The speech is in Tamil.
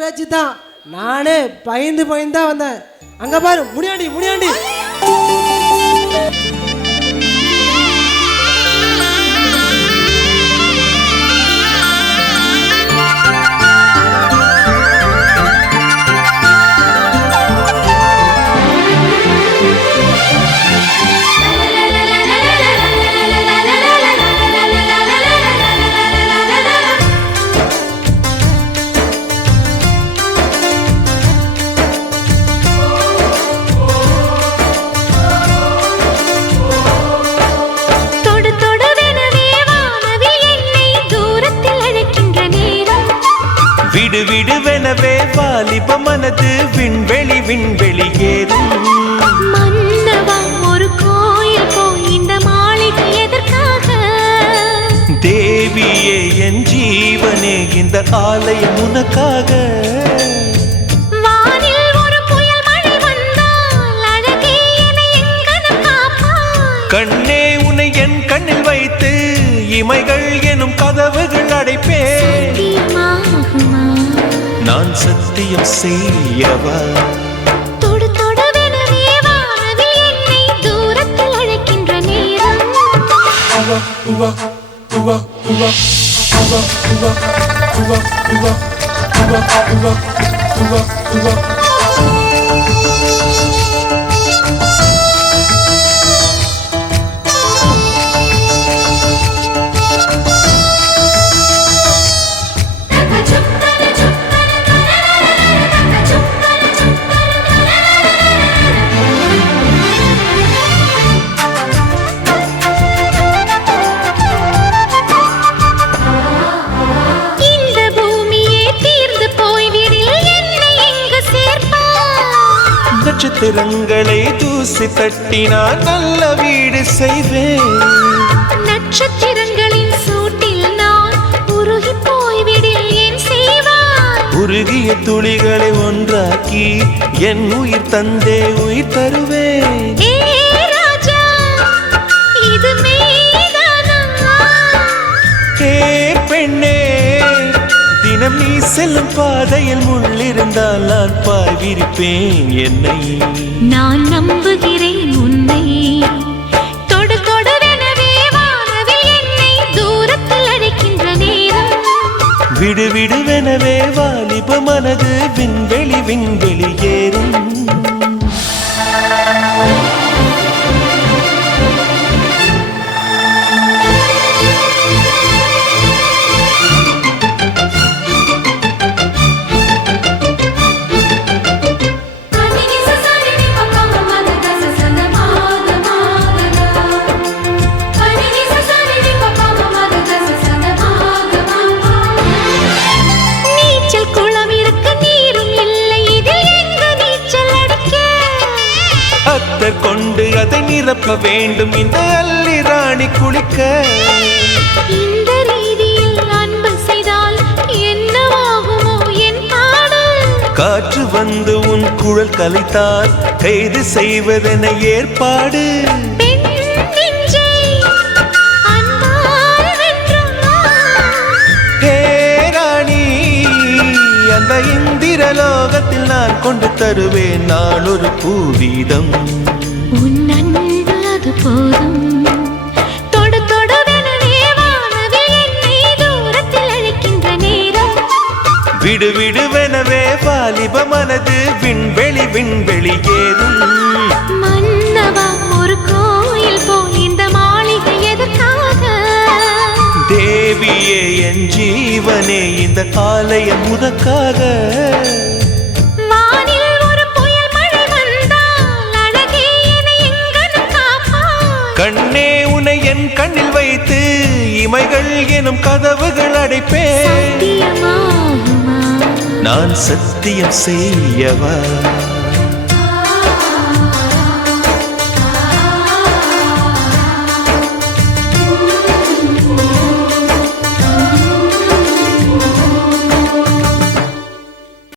பேச்சு தான். நானே பயந்து பயந்து வந்தேன். அங்க பாரு முனியாண்டி முனியாண்டி. விடு விடுவெனவே வாலிப மனது விண்வெளி விண்வெளி ஏறும். மன்னவா ஒரு கோயில் போய் இந்த மாளிகை எதற்காக? தேவியே என் ஜீவனே இந்த ஆலயம் உனக்காக. வானில் ஒரு புயல் மழை வந்தால் அழகே என்னை எங்கனம் காப்பாய். கண்ணே உன்னை என் கண்ணில் வைத்து இமைகள் எனும் கதவுகள் அடைப்பேன். நான் சத்தியம் செய்யவா? தொடு தொடுவெனவே வானவில் என்னை தூரத்தில் அழைக்கின்ற நேரம். நட்சத்திரங்களை தூசி தட்டினால் நல்ல வீடு செய்வேன். நட்சத்திரங்களின் சூட்டில் நான் உருகி போய்விடில் ஏன் செய்வாய்? உருகிய துளிகளை ஒன்றாக்கி என் உயிர் தந்தே உயிர் தருவேன். ஏ ராஜா, இது மெய்தானா? ஏ பெண்ணே, தினம் நீ செல்லும் பாதையில் முள்ளிருந்தால் நான் பாய்விரிப்பேன் என்னை. நான் நம்புகிறேன் உன்னை. தொடு தொடுவெனவே வானவில் என்னை தூரத்தில் அழைக்கின்ற நேரம். விடு விடுவெனவே வாலிப மனது விண்வெளி விண்வெளி ஏறும். கொண்டு அதை நிரப்ப வேண்டும் இந்த அள்ளி ராணி குளிக்க. இந்த ரீதியில் அன்பு செய்தால் என்னவாகுமோ என் பாடல்? காற்று வந்து உன் குழல் கலைத்தால் கைது செய்வதென ஏற்பாடு. அந்த இந்திரலோகத்தில் நான் கொண்டு தருவேன் நான் ஒரு பூவீதம். உன் அன்பு அது போதும். தொடு தொடுவெனவே வானவில் என்னை தூரத்தில் அழைக்கின்ற நேரம். விடு விடுவெனவே வாலிப மனது விண்வெளி விண்வெளி ஏறும். மன்னவா ஒரு கோயில் போல் இந்த மாளிகை எதற்காக? தேவியே என் ஜீவனே இந்த ஆலயம் உனக்காக. வானில் ஒரு புயல் மழை வந்தால் அழகே என்னை எங்கனம் காப்பாய். கண்ணே உன்னை என் கண்ணில் வைத்து இமைகள் எனும் கதவுகள் அடைப்பேன். சத்தியமாகுமா? நான் சத்தியம் செய்யவா?